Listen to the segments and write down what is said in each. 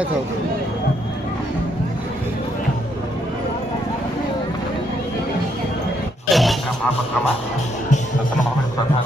दिया था महापत्रमा दर्शन भाव श्रद्धा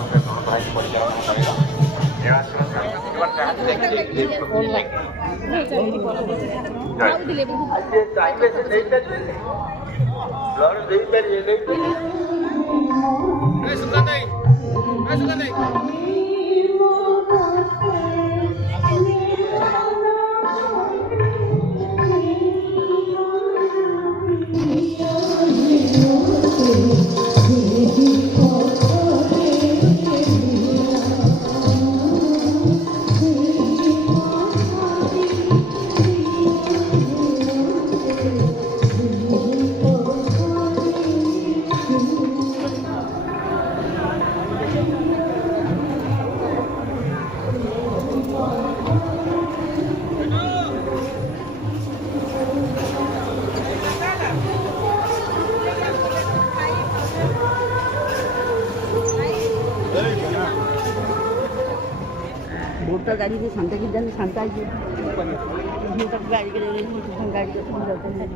मोटर गाड़ी से शांता की जन शांता जी मोटर गाड़ी के लिए गाड़ी के फोन जाते हैं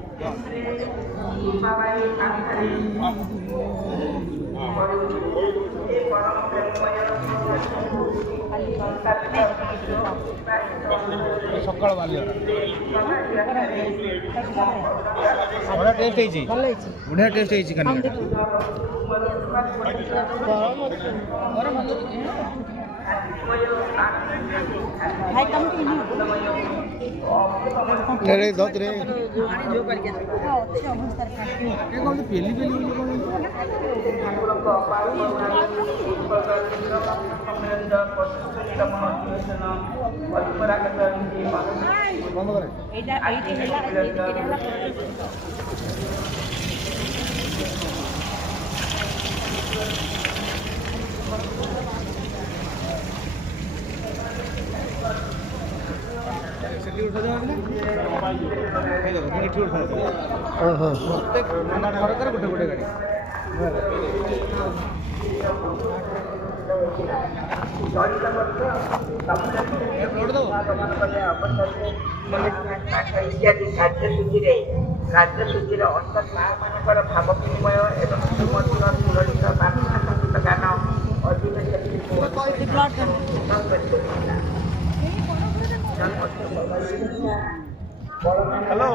सकाळ वाली बड़ा टेस्ट है जी बढ़िया टेस्ट है चिकन भाई कम की नहीं तेरे दो तेरे जो करके अच्छे अवस्था ये कौन पेली पेली बंद करे एटा एटी हेला उठा दे ये देखो मैं इठी उठा दे ओहो प्रत्येक खाना घर कर गुटे गुटे गाड़ी लोड दो କାର୍ଯ୍ୟସୂଚୀରେ ଅର୍ଥାତ୍ ମାଆମାନଙ୍କର ଭାବ ବିନିମୟ ଏବଂ ସୁମଧୁର ସୁରଳିତ ପ୍ରାର୍ଥନା ସଙ୍ଗୀତ ଗାନ हेलो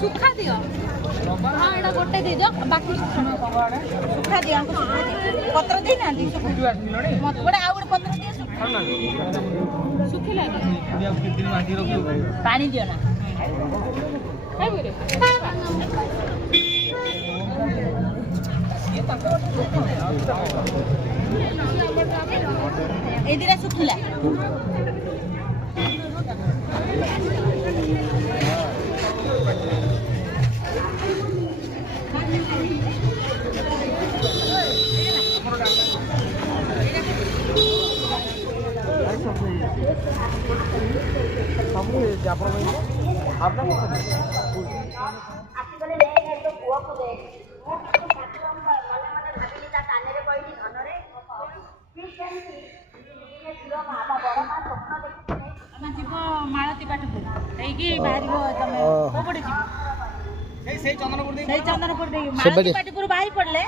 सुखा दियो हाँ एटा गोटे दे दो बाकी सुखा दियो हमको पत्र दे ना मत गोटे आ गोटे पत्र दियो सुखिला पानी दियो ना ए दिरा सुखिला मालती पाठ बाहर चंदनपुर बाहर पड़े।